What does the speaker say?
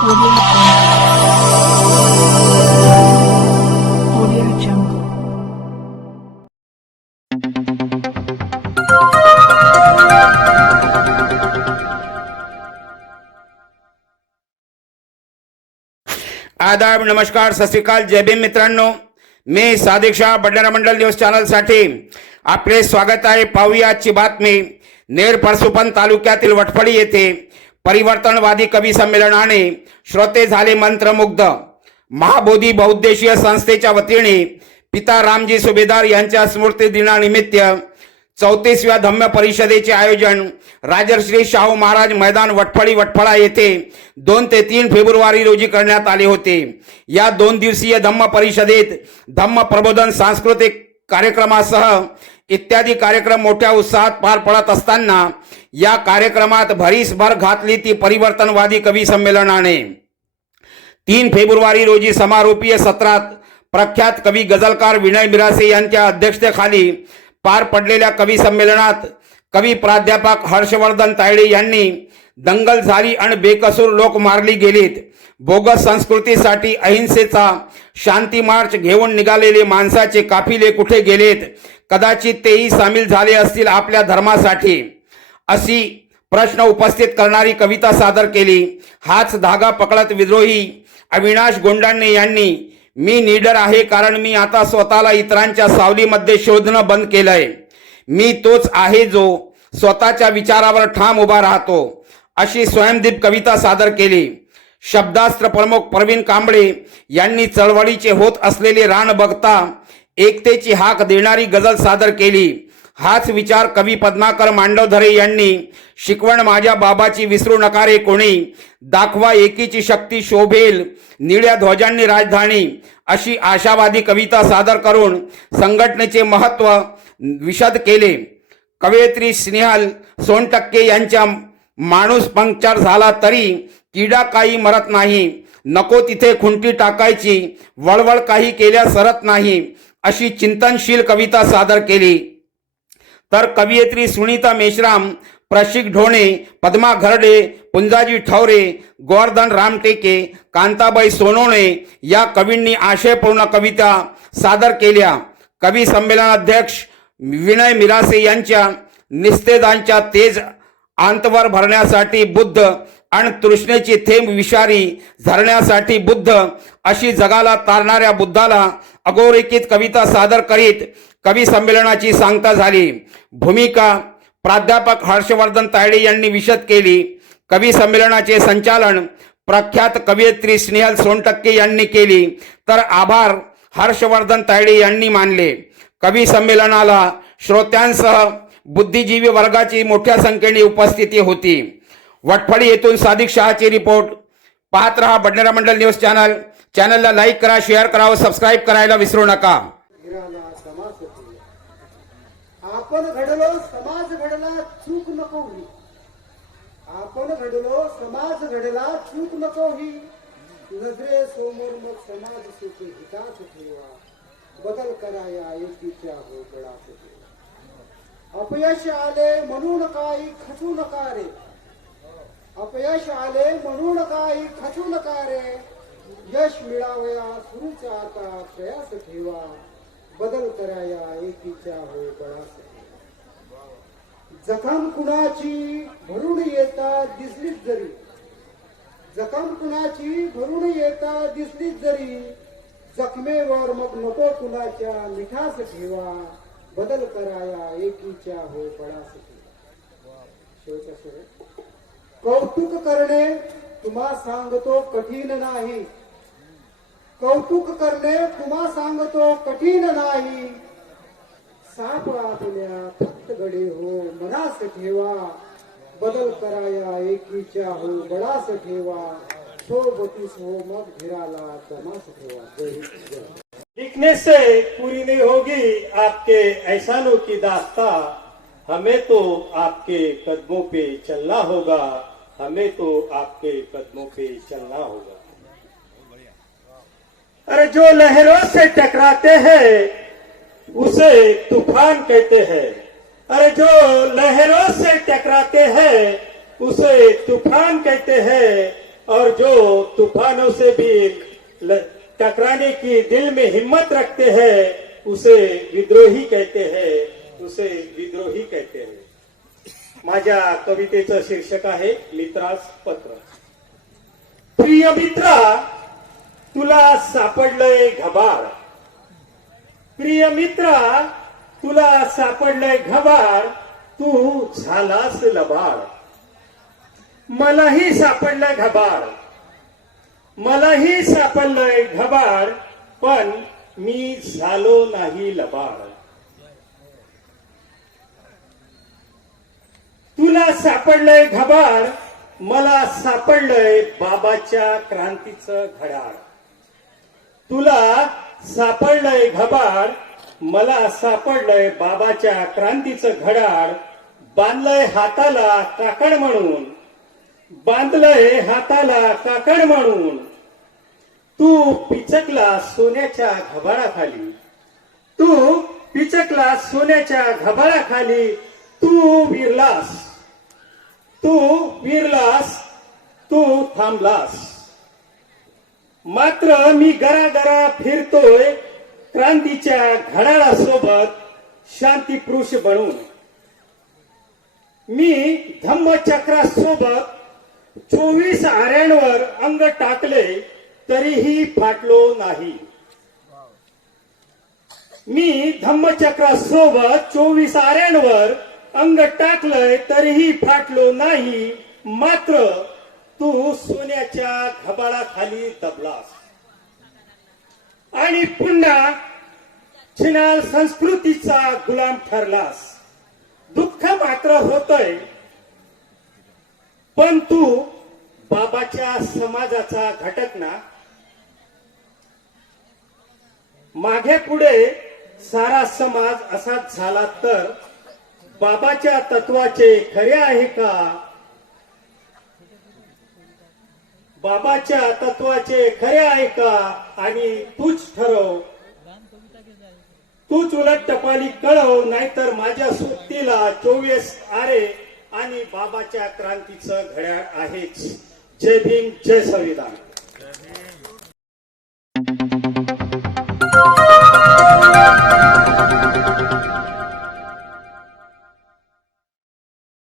आदाब, नमस्कार, सत श्री अकाल, जय भीम मित्रांनो. मी सादिक शाह, बडनेरा मंडल न्यूज चॅनल साठी आपले स्वागत आहे. पाहूया आजची बातमी. नेर परसुपन तालुक्यातील वटफळी येथे परिवर्तनवादी कवी संमेलनाने श्रोते झाले मंत्रमुग्ध. महाबोधी बहुउद्देशीय संस्थेच्या वतीने पिता रामजी सुभेदार यांच्या स्मृती दिनानिमित्त 34व्या धम्म परिषदेचे आयोजन राजर्षी शाहू महाराज मैदान वटफळा येथे 2 ते 3 फेब्रुवारी रोजी करण्यात आले होते. या 2 दिवसीय धम्म परिषदेत धम्म प्रबोधन, सांस्कृतिक कार्यक्रमासह इत्यादी कार्यक्रम मोठ्या उत्साहात पार पडत असताना या कार्यक्रमात भरीसभर घातली ती परिवर्तनवादी कवी संमेलनाने. 3 फेब्रुवारी रोजी समारोपीय सत्रात प्रख्यात कवी गझलकार विनय मिरासे यांच्या अध्यक्षतेखाली पार पडलेल्या कवी संमेलनात कवी प्राध्यापक हर्षवर्धन तायडे यांनी दंगल झाली आणि बेकसूर लोक मारली गेलीत, बोगस संस्कृतीसाठी अहिंसेचा शांती मार्च घेऊन निघालेले माणसाचे काफिले कुठे गेलेत, कदाचित तेही सामील झाले असतील आपल्या धर्मासाठी, अशी प्रश्न उपस्थित करणारी कविता सादर केली. हाच धागा पकडत विद्रोही अविनाश गोंडाणे यांनी मी निडर आहे कारण मी आता स्वतःला इतरांच्या सावलीमध्ये शोधणं बंद केलंय, मी तोच आहे जो स्वतःच्या विचारावर ठाम उभा राहतो, अशी स्वयंदीप कविता सादर केली. शब्दास्त्र प्रमुख प्रवीण कांबळे यांनी चळवळीचे होत असलेले रान बघता एकतेची हाक देणारी गझल सादर केली. हाच विचार कवी पद्माकर मांडवधरे यांनी शिकवण माझ्या बाबाची विसरू नका रे कोणी, दाखवा एकीची शक्ती शोभेल निळ्या ध्वजांनी राजधानी, अशी आशावादी कविता सादर करून संघटनेचे महत्त्व विशद केले. कवयित्री स्नेहल सोनटक्के यांच्या माणूस पंक्चर झाला तरी किडा काही मरत नाही, नको तिथे खुंटी टाकायची, वळवळ काही केल्या सरत नाही, अशी चिंतनशील कविता सादर केली. तर कवयित्री सुनीता मेश्राम, प्रशिक ढोणे, पद्मा घरडे, पुंजाजी ठवरे, गोवर्धन रामटेके, कांताबाई सोनवणे या कवींनी आशयपूर्ण कविता सादर केल्या. कवी संमेलनाध्यक्ष विनय मिरासे यांच्या निस्तेदांच्या तेज अंतवर भरण्यासाठी बुद्ध आणि तृष्णेची थेंब विषारी झरण्यासाठी बुद्ध, अशी जगाला तारणाऱ्या बुद्धाला अगोरेखित कविता सादर करीत कवी संमेलनाची सांगता झाली. भूमिका प्राध्यापक हर्षवर्धन तायडे यांनी विशद केली. कवी संमेलनाचे संचालन प्रख्यात कवयित्री स्नेहल सोनटक्के यांनी केली, तर आभार हर्षवर्धन तायडे यांनी मानले. कवी संमेलनाला श्रोत्यांसह बुद्धिजीवी वर्गाची मोठ्या संख्येने उपस्थिती होती. वटफळी येथून सादिक शहाची रिपोर्ट. पाहत रहा बडनेरा मंडल न्यूज चॅनल. चॅनलला लाईक करा, शेअर करा व सबस्क्राईब करायला विसरू नका. आपण घडलो समाज घडला चूक नको ही, आपण घडलो समाज घडला चूक नको ही, नजरे समोर मग समाज सुखी हिताच ठेवा, बदल कराया एकीच्या हो गळाच ठेवा. अपयश आले म्हणून काही खचू नका रे, अपयश आले म्हणून काही खचू नका रे, यश मिळावया सुरूचा आता प्रयास ठेवा, बदल कराया एकीच्या हो गळाच. जखम कुणाची भरून येता दिसलीच जरी, जखम कुणाची भरून येता दिसलीच जरी, जखमेवर मग नको कुणाच्या मिठास ठेवा, बदल कराया एकीच्या हो बळास ठेवा. शेवटचा शेवट. कौतुक करणे तुम्हा सांगतो कठीण नाही, कौतुक करणे तुम्हा सांगतो कठीण नाही, साप आपल्या फक्त गडे हो मनास ठेवा, बदल कराया एकीच्या हो बळास ठेवा, सोबतीस हो मग भिराला तमास ठेवा. लिखने से पूरी नहीं होगी आपके एहसानों की दास्तां, हमें तो आपके कदमों पे चलना होगा, हमें तो आपके कदमों पे चलना होगा. अरे जो लहरों से टकराते हैं उसे तूफान कहते हैं, अरे जो लहरों से टकराते हैं उसे तूफान कहते हैं, और जो तूफानों से भी टकराने की दिल में हिम्मत रखते हैं उसे विद्रोही कहते हैं, उसे विद्रोही कहते हैं. माझ्या कवितेचं शीर्षक आहे मित्रास पत्र. प्रिय मित्रा, तुला सापडलंय घबाड. प्रिय मित्रा, तुला सापडलंय घबाड, तू झालास लबाड. मलाही सापडलंय घबाड, मलाही सापडलंय घबाड, पण मी झालो नाही लबाड. तुला सापडलंय घबाड, मला सापडलंय बाबाच्या क्रांतीचं घड्याळ. तुला सापडलंय घबाड, मला सापडलंय बाबाच्या क्रांतीचं घड्याळ. बांधलंय हाताला काकड म्हणून, बांधलंय हाताला काकड म्हणून. तू पिचकला सोन्याच्या घबाळाखाली, तू पिचकला सोन्याच्या घबाळाखाली. तू विरलास, तू विरलास, तू थांबलास. मात्र मी गरागरा फिरतोय क्रांतीच्या घड्याळासोबत शांती पुरुष बनून. मी धम्मचक्रासोबत 24 आऱ्यांवर अंग टाकले तरीही फाटलो नाही. मी धम्मचक्रासोबत 24 आऱ्यांवर अंग टाकलंय तरीही फाटलो नाही. मात्र तू सोन्याच्या घबाळाखाली दबलास आणि पुन्हा छिनाल संस्कृतीचा गुलाम ठरलास. दुःख मात्र होतंय, पण तू बाबाच्या समाजाचा घटक ना. मागे पुढे सारा समाज असाच झाला तर बाबाच्या तत्वाचे खरे आहे का? बाबाच्या तत्वाचे खरे आहे का? आणि तूच ठरव, तूच उलट टपाली कळव, नाहीतर माझ्या सोबतीला 24 आरे आणि बाबाच्या क्रांतीचं घड्याळ आहेच. जय भीम, जय संविधान.